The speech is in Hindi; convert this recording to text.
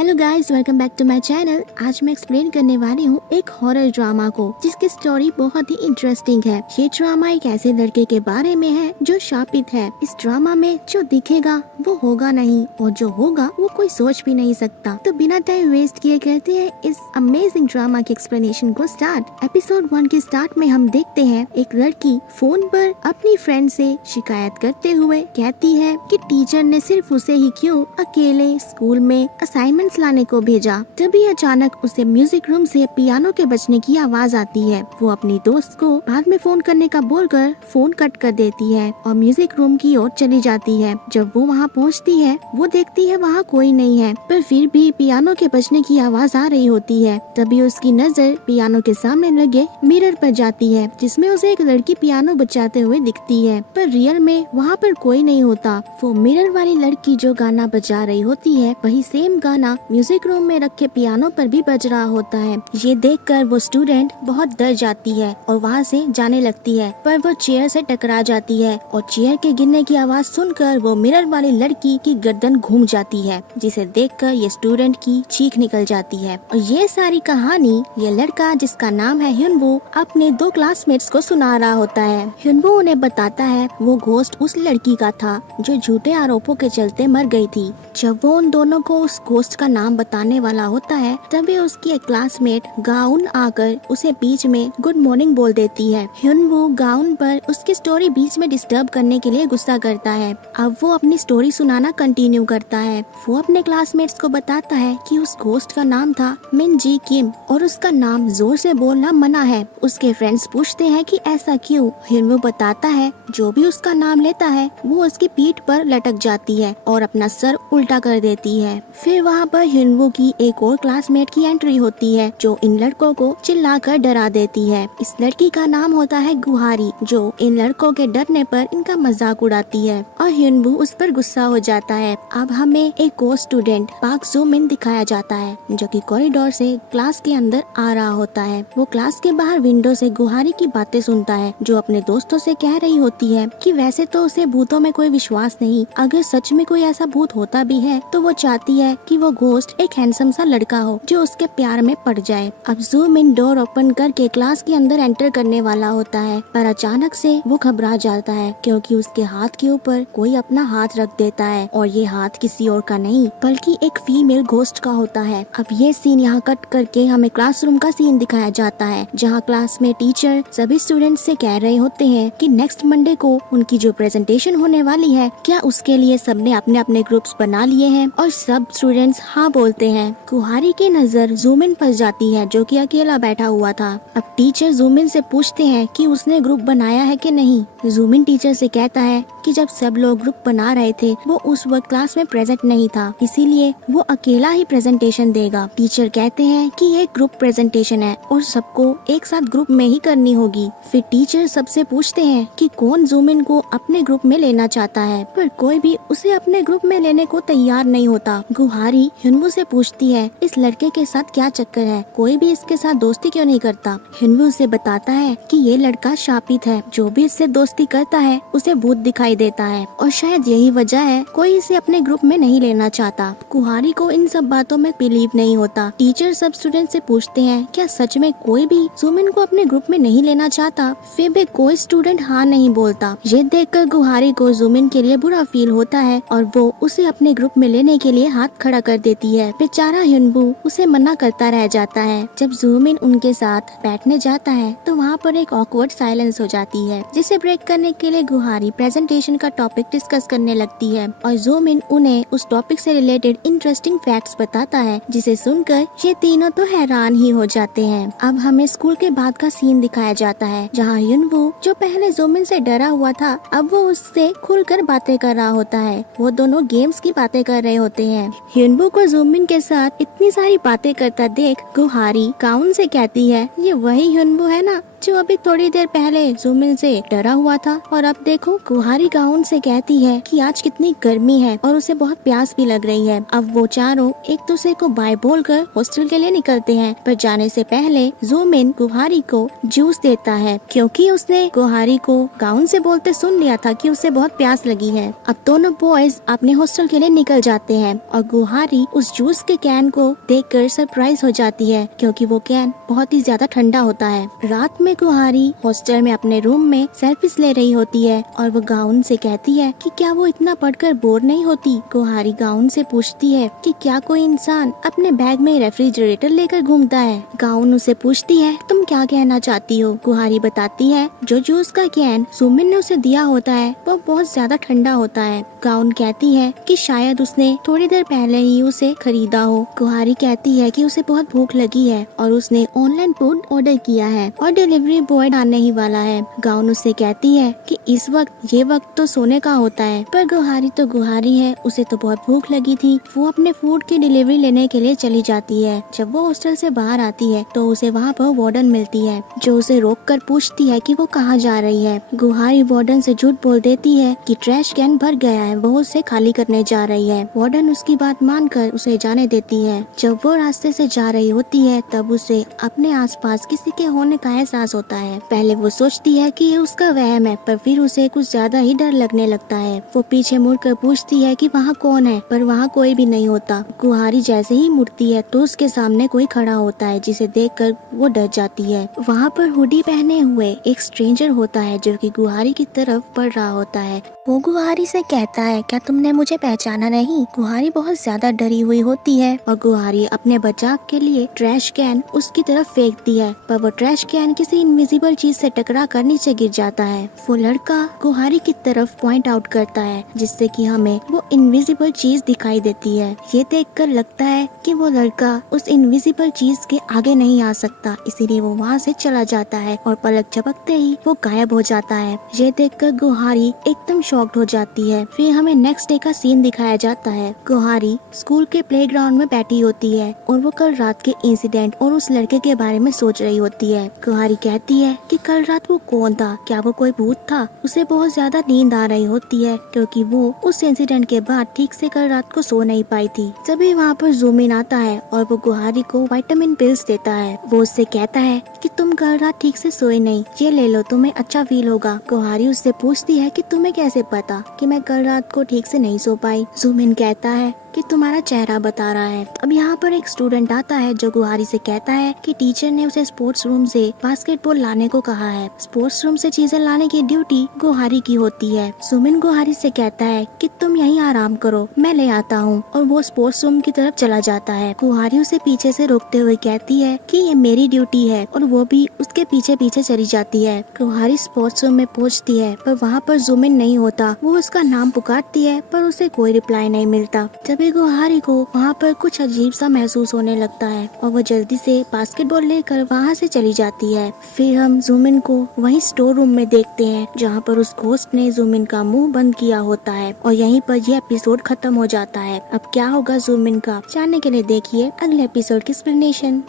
Hello guys, welcome back to my channel. आज मैं एक्सप्लेन करने वाली हूँ एक हॉरर ड्रामा को जिसकी स्टोरी बहुत ही इंटरेस्टिंग है। ये ड्रामा एक ऐसे लड़के के बारे में है जो शापित है। इस ड्रामा में जो दिखेगा वो होगा नहीं और जो होगा वो कोई सोच भी नहीं सकता। तो बिना टाइम वेस्ट किए करते हैं इस अमेजिंग ड्रामा की एक्सप्लेनेशन को स्टार्ट। एपिसोड 1 के स्टार्ट में हम देखते हैं एक लड़की फोन पर अपनी फ्रेंड से शिकायत करते हुए कहती है कि टीचर ने सिर्फ उसे ही क्यों अकेले स्कूल में असाइनमेंट्स लाने को भेजा। तभी अचानक उसे म्यूजिक रूम से पियानो के बजने की आवाज आती है। वो अपनी दोस्त को बाद में फोन करने का बोलकर फोन कट कर देती है और म्यूजिक रूम की ओर चली जाती है। जब वो वहाँ पहुँचती है वो देखती है वहाँ कोई नहीं है, पर फिर भी पियानो के बजने की आवाज आ रही होती है। तभी उसकी नजर पियानो के सामने लगे मिरर पर जाती है जिसमें उसे एक लड़की पियानो बजाते हुए दिखती है, पर रियल में वहाँ पर कोई नहीं होता। वो मिरर वाली लड़की जो गाना बजा रही होती है वही सेम गाना म्यूजिक रूम में रखे पियानो पर भी बज रहा होता है। ये देखकर वो स्टूडेंट बहुत डर जाती है और वहाँ से जाने लगती है, पर वो चेयर से टकरा जाती है और चेयर के गिरने की आवाज सुनकर वो मिरर वाली लड़की की गर्दन घूम जाती है, जिसे देखकर ये स्टूडेंट की चीख निकल जाती है। और ये सारी कहानी ये लड़का जिसका नाम है ह्युनवू अपने 2 क्लासमेट्स को सुना रहा होता है। ह्युनवू उन्हें बताता है वो घोस्ट उस लड़की का था जो झूठे आरोपों के चलते मर गई थी। जब वो उन दोनों को उस घोस्ट का नाम बताने वाला होता है तभी उसकी एक क्लासमेट गाउन आकर उसे बीच में गुड मॉर्निंग बोल देती है। ह्युनवू गाउन पर उसकी स्टोरी बीच में डिस्टर्ब करने के लिए गुस्सा करता है। अब वो अपनी स्टोरी सुनाना कंटिन्यू करता है। वो अपने क्लासमेट्स को बताता है कि उस घोस्ट का नाम था मिन जी किम और उसका नाम जोर से बोलना मना है। उसके फ्रेंड्स पूछते हैं कि ऐसा क्यों। ह्युनवू बताता है जो भी उसका नाम लेता है वो उसकी पीठ पर लटक जाती है और अपना सर उल्टा कर देती है। फिर वहाँ पर ह्युनवू की एक और क्लासमेट की एंट्री होती है जो इन लड़कों को चिल्लाकर डरा देती है। इस लड़की का नाम होता है गुहारी, जो इन लड़कों के डरने पर इनका मजाक उड़ाती है और ह्युनवू उस पर गुस्सा हो जाता है। अब हमें एक और स्टूडेंट पाक जो मिन दिखाया जाता है जो कि कॉरिडोर से क्लास के अंदर आ रहा होता है। वो क्लास के बाहर विंडो से गुहारी की बातें सुनता है जो अपने दोस्तों से कह रही होती है कि वैसे तो उसे भूतों में कोई विश्वास नहीं, अगर सच में कोई ऐसा भूत होता भी है तो वो चाहती है कि वो घोस्ट एक हैंडसम सा लड़का हो जो उसके प्यार में पड़ जाए। अब जूम इन डोर ओपन करके क्लास के अंदर एंटर करने वाला होता है, पर अचानक से वो घबरा जाता है क्योंकि उसके हाथ के ऊपर कोई अपना हाथ रख देता है और ये हाथ किसी और का नहीं बल्कि एक फीमेल घोस्ट का होता है। अब ये सीन यहाँ कट करके हमें क्लासरूम का सीन दिखाया जाता है जहाँ क्लास में टीचर सभी स्टूडेंट्स से कह रहे होते हैं कि नेक्स्ट मंडे को उनकी जो प्रेजेंटेशन होने वाली है क्या उसके लिए सबने अपने अपने ग्रुप्स बना लिए हैं और सब स्टूडेंट्स हाँ बोलते हैं। गुहारी की नजर जूमिन पर जाती है जो कि अकेला बैठा हुआ था। अब टीचर जूमिन से पूछते हैं कि उसने ग्रुप बनाया है कि नहीं। जूमिन टीचर से कहता है कि जब सब लोग ग्रुप बना रहे थे वो उस वक्त क्लास में प्रेजेंट नहीं था, इसीलिए वो अकेला ही प्रेजेंटेशन देगा। टीचर कहते हैं कि ये ग्रुप प्रेजेंटेशन है और सबको एक साथ ग्रुप में ही करनी होगी। फिर टीचर सबसे पूछते हैं कि कौन जूमिन को अपने ग्रुप में लेना चाहता है, पर कोई भी उसे अपने ग्रुप में लेने को तैयार नहीं होता। गुहारी ह्युनवू से पूछती है इस लड़के के साथ क्या चक्कर है, कोई भी इसके साथ दोस्ती क्यों नहीं करता। ह्युनवू उसे बताता है कि ये लड़का शापित है, जो भी इससे दोस्ती करता है उसे भूत दिखाई देता है और शायद यही वजह है कोई इसे अपने ग्रुप में नहीं लेना चाहता। गुहारी को इन सब बातों में बिलीव नहीं होता। टीचर सब स्टूडेंट से पूछते हैं क्या सच में कोई भी जूमिन को अपने ग्रुप में नहीं लेना चाहता, फिर भी कोई स्टूडेंट हाँ नहीं बोलता। ये देखकर गुहारी को जूमिन के लिए बुरा फील होता है और वो उसे अपने ग्रुप में लेने के लिए हाथ खड़ा कर देती है। बेचारा ह्युनवू उसे मना करता रह जाता है। जब जूमिन उनके साथ बैठने जाता है तो वहाँ पर एक ऑकवर्ड साइलेंस हो जाती है, जिसे ब्रेक करने के लिए गुहारी प्रेजेंटेशन का टॉपिक डिस्कस करने लगती है और जूमिन उन्हें उस टॉपिक से रिलेटेड इंटरेस्टिंग फैक्ट्स बताता है, जिसे सुनकर ये तीनों तो हैरान ही हो जाते हैं। अब हमें स्कूल के बाद का सीन दिखाया जाता है जहाँ ह्युनवू जो पहले जूमिन से डरा हुआ था अब वो उससे खुलकर बातें कर रहा होता है। वो दोनों गेम्स की बातें कर रहे होते हैं। ह्युनवू को जूमिन के साथ इतनी सारी बातें करता देख गुहारी गाउन से कहती है ये वही ह्युनवू है ना जो अभी थोड़ी देर पहले जुमिन से डरा हुआ था। और अब देखो गुहारी गाउन से कहती है कि आज कितनी गर्मी है और उसे बहुत प्यास भी लग रही है। अब वो चारों एक दूसरे को बाय बोलकर हॉस्टल के लिए निकलते हैं, पर जाने से पहले जुमिन गुहारी को जूस देता है क्योंकि उसने गुहारी को गाउन से बोलते सुन लिया था कि उसे बहुत प्यास लगी है। अब दोनों बॉयज अपने हॉस्टल के लिए निकल जाते हैं और गुहारी उस जूस के कैन को देखकर सरप्राइज हो जाती है क्योंकि वो कैन बहुत ही ज्यादा ठंडा होता है। रात में गुहारी हॉस्टल में अपने रूम में सेल्फीज ले रही होती है और वो गाउन से कहती है कि क्या वो इतना पढ़कर बोर नहीं होती। गुहारी गाउन से पूछती है कि क्या कोई इंसान अपने बैग में रेफ्रिजरेटर लेकर घूमता है। गाउन उसे पूछती है तुम क्या कहना चाहती हो। गुहारी बताती है जो जूस का कैन सुमिन ने उसे दिया होता है वो बहुत ज्यादा ठंडा होता है। गाउन कहती है कि शायद उसने थोड़ी देर पहले ही उसे खरीदा हो। गुहारी कहती है कि उसे बहुत भूख लगी है और उसने ऑनलाइन फूड ऑर्डर किया है और डिलीवरी बॉय आने ही वाला है। गाउन उससे कहती है कि इस वक्त ये वक्त तो सोने का होता है, पर गुहारी तो गुहारी है, उसे तो बहुत भूख लगी थी। वो अपने फूड की डिलीवरी लेने के लिए चली जाती है। जब वो हॉस्टल से बाहर आती है तो उसे वहाँ पर वार्डन मिलती है जो उसे रोककर पूछती है कि वो कहाँ जा रही है। गुहारी वार्डन से झूठ बोल देती है कि ट्रैश कैन भर गया है, वो उसे खाली करने जा रही है। वार्डन उसकी बात मानकर उसे जाने देती है। जब वो रास्ते से जा रही होती है तब उसे अपने आसपास किसी के होने का एहसास होता है। पहले वो सोचती है कि ये उसका वहम है, पर फिर उसे कुछ ज्यादा ही डर लगने लगता है। वो पीछे मुड़कर पूछती है कि वहाँ कौन है, पर वहाँ कोई भी नहीं होता। गुहारी जैसे ही मुड़ती है तो उसके सामने कोई खड़ा होता है जिसे देखकर वो डर जाती है। वहाँ पर हुडी पहने हुए एक स्ट्रेंजर होता है जो कि गुहारी की तरफ बढ़ रहा होता है। वो गुहारी से कहता है क्या तुमने मुझे पहचाना नहीं। गुहारी बहुत ज्यादा डरी हुई होती है और गुहारी अपने बचाव के लिए ट्रैश कैन उसकी तरफ फेंकती है, पर वो ट्रैश कैन किसी इनविजिबल चीज से टकरा कर नीचे गिर जाता है। वो लड़का गुहारी की तरफ पॉइंट आउट करता है जिससे कि हमें वो इनविजिबल चीज दिखाई देती है। ये देखकर लगता है कि वो लड़का उस इनविजिबल चीज के आगे नहीं आ सकता, इसीलिए वो वहाँ से चला जाता है और पलक झपकते ही वो गायब हो जाता है। ये देखकर गुहारी एकदम शॉक्ड हो जाती है। फिर हमें नेक्स्ट डे का सीन दिखाया जाता है। गुहारी स्कूल के प्लेग्राउंड में बैठी होती है और वो कल रात के इंसिडेंट और उस लड़के के बारे में सोच रही होती है। गुहारी कहती है कि कल रात वो कौन था, क्या वो कोई भूत था। उसे बहुत ज्यादा नींद आ रही होती है क्योंकि वो उस इंसिडेंट के बाद ठीक से कल रात को सो नहीं पाई थी। तभी वहाँ पर जुमिन आता है और वो गुहारी को विटामिन पिल्स देता है। वो उससे कहता है कि तुम कल रात ठीक से सोए नहीं, ये ले लो, तुम्हें अच्छा फील होगा। गुहारी उससे पूछती है कि तुम्हें कैसे पता कि मैं कल रात को ठीक से नहीं सो पाई। जुमिन कहता है कि तुम्हारा चेहरा बता रहा है। अब यहाँ पर एक स्टूडेंट आता है जो गुहारी से कहता है कि टीचर ने उसे स्पोर्ट्स रूम से बास्केटबॉल लाने को कहा है। स्पोर्ट्स रूम से चीजें लाने की ड्यूटी गुहारी की होती है। सुमिन गुहारी से कहता है कि तुम यहीं आराम करो, मैं ले आता हूँ, और वो स्पोर्ट्स रूम की तरफ चला जाता है। गुहारी उसे पीछे से रोकते हुए कहती है कि ये मेरी ड्यूटी है और वो भी उसके पीछे पीछे चली जाती है। गुहारी स्पोर्ट्स रूम में पहुँचती है पर वहाँ पर जुमिन नहीं होता। वो उसका नाम पुकारती है पर उसे कोई रिप्लाई नहीं मिलता। तभी गुहारी को वहाँ पर कुछ अजीब सा महसूस होने लगता है और वो जल्दी से बास्केटबॉल लेकर वहाँ से चली जाती है। फिर हम जुमिन को वहीं स्टोर रूम में देखते हैं जहाँ पर उस घोस्ट ने जुमिन का मुंह बंद किया होता है और यहीं पर यह एपिसोड खत्म हो जाता है। अब क्या होगा जुमिन का, जानने के लिए देखिए अगले एपिसोड की एक्सप्लेनेशन।